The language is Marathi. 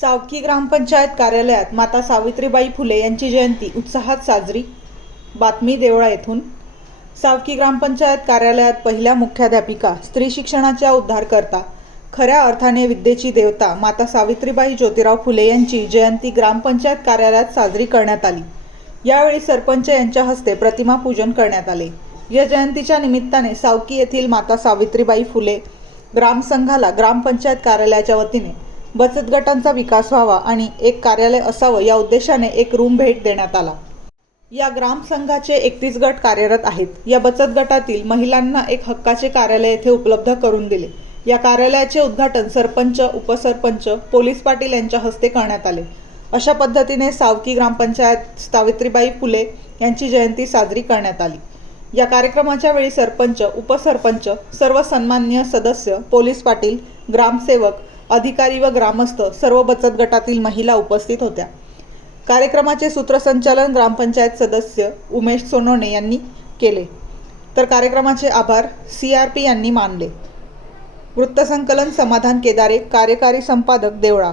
सावकी ग्रामपंचायत कार्यालयात माता सावित्रीबाई फुले यांची जयंती उत्साहात साजरी. बातमी देवळा येथून. सावकी ग्रामपंचायत कार्यालयात पहिल्या मुख्याध्यापिका स्त्री शिक्षणाच्या उद्धारकर्ता खऱ्या अर्थाने विद्येची देवता माता सावित्रीबाई ज्योतिराव फुले यांची जयंती ग्रामपंचायत कार्यालयात साजरी करण्यात आली. यावेळी सरपंच यांच्या हस्ते प्रतिमा पूजन करण्यात आले. या जयंतीच्या निमित्ताने सावकी येथील माता सावित्रीबाई फुले ग्रामसंघाला ग्रामपंचायत कार्यालयाच्या वतीने बचत गटांचा विकास व्हावा आणि एक कार्यालय असावं या उद्देशाने एक रूम भेट देण्यात आला. या ग्रामसंघाचे एकतीस गट कार्यरत आहेत. या बचत गटातील महिलांना एक हक्काचे कार्यालय येथे उपलब्ध करून दिले. या कार्यालयाचे उद्घाटन सरपंच उपसरपंच पोलीस पाटील यांच्या हस्ते करण्यात आले. अशा पद्धतीने सावकी ग्रामपंचायत सावित्रीबाई फुले यांची जयंती साजरी करण्यात आली. या कार्यक्रमाच्या वेळी सरपंच उपसरपंच सर्व सन्मान्य सदस्य पोलीस पाटील ग्रामसेवक अधिकारी व ग्रामस्थ सर्व बचत गटातील महिला उपस्थित होत्या. कार्यक्रमाचे सूत्रसंचालन ग्रामपंचायत सदस्य उमेश सोनोने यांनी केले. तर कार्यक्रमाचे आभार सी आर पी यांनी मानले. वृत्तसंकलन समाधान केदारे कार्यकारी संपादक देवळा.